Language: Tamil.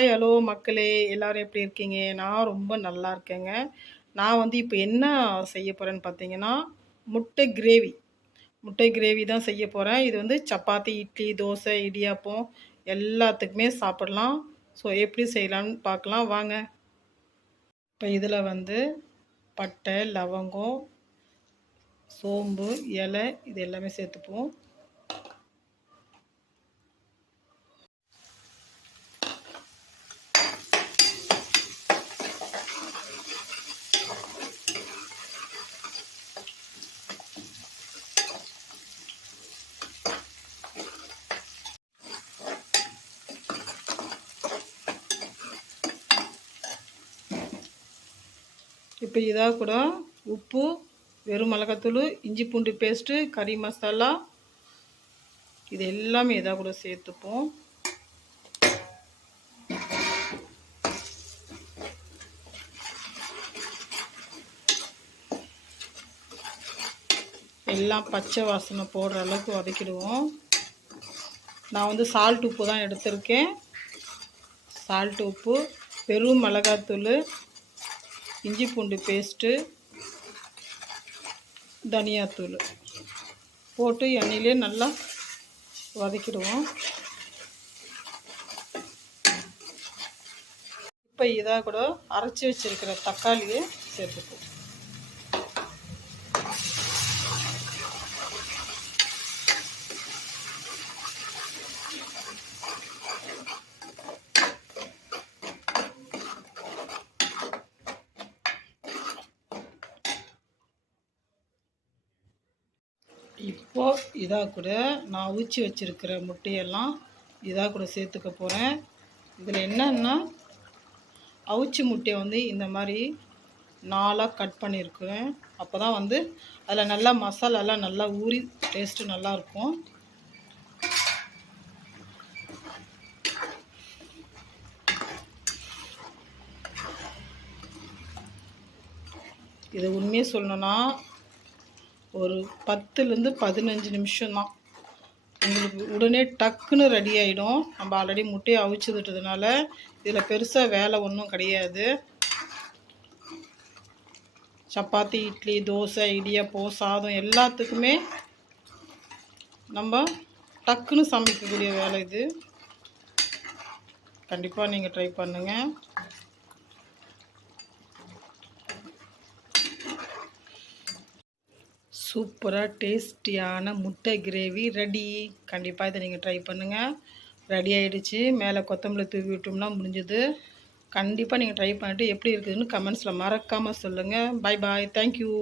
ஹாய் ஹலோ மக்களே எல்லோரும் எப்படி இருக்கீங்க? நான் ரொம்ப நல்லா இருக்கேங்க. நான் வந்து இப்போ என்ன செய்ய போகிறேன்னு பார்த்தீங்கன்னா முட்டை கிரேவி. முட்டை கிரேவி தான் செய்ய போகிறேன் இது வந்து சப்பாத்தி இட்லி தோசை இடியாப்பம் எல்லாத்துக்குமே சாப்பிடலாம். ஸோ எப்படி செய்யலான்னு பார்க்கலாம் வாங்க. இப்போ இதில் வந்து பட்டை லவங்கம் சோம்பு இலை இது எல்லாமே சேர்த்துப்போம். இப்போ இதாக கூட உப்பு வெறும் மிளகாத்தூள் இஞ்சி பூண்டு பேஸ்ட்டு கறி மசாலா இது எல்லாமே இதாக கூட சேர்த்துப்போம். எல்லாம் பச்சை வாசனை போடுற அளவுக்கு வதக்கிடுவோம். நான் வந்து சால்ட் உப்பு தான் எடுத்திருக்கேன். சால்ட் உப்பு பெரும் மிளகாத்தூள் இஞ்சி பூண்டு பேஸ்ட்டு தனியாத்தூள் போட்டு எண்ணெயிலே நல்லா வதக்கிடுவோம். இப்போ இதாக கூட அரைச்சி வச்சுருக்கிற தக்காளியை சேர்த்துக்குவோம் இப்போது இதாக கூட நான் ஊச்சி வச்சுருக்கிற முட்டையெல்லாம் இதாக கூட சேர்த்துக்க போகிறேன் இதில் என்னென்னா அவுச்சி முட்டையை வந்து இந்த மாதிரி நாலாக கட் பண்ணியிருக்கிறேன். அப்போ தான் வந்து அதில் நல்லா மசாலாலாம் நல்லா ஊறி டேஸ்ட்டு நல்லாயிருக்கும் இது உண்மையை சொல்லணுன்னா ஒரு பத்துலேருந்து பதினஞ்சு நிமிஷம் தான் உங்களுக்கு உடனே டக்குன்னு ரெடி ஆகிடும் நம்ம ஆல்ரெடி முட்டையை அவிச்சு விட்டதுனால இதில் பெருசாக வேலை ஒன்றும் கிடையாது. சப்பாத்தி இட்லி தோசை இடியப்பம் சாதம் எல்லாத்துக்குமே நம்ம டக்குன்னு சமைக்கக்கூடிய வேலை இது. கண்டிப்பாக நீங்கள் ட்ரை பண்ணுங்கள் சூப்பராக டேஸ்டியான முட்டை கிரேவி ரெடி. கண்டிப்பாக இதை நீங்கள் ட்ரை பண்ணுங்கள் ரெடி ஆகிடுச்சு மேலே கொத்தமல்லி தூவி விட்டோம்னா முடிஞ்சது. கண்டிப்பாக நீங்கள் ட்ரை பண்ணிவிட்டு எப்படி இருக்குதுன்னு கமெண்ட்ஸில் மறக்காமல் சொல்லுங்கள் பாய் பாய் தேங்க்யூ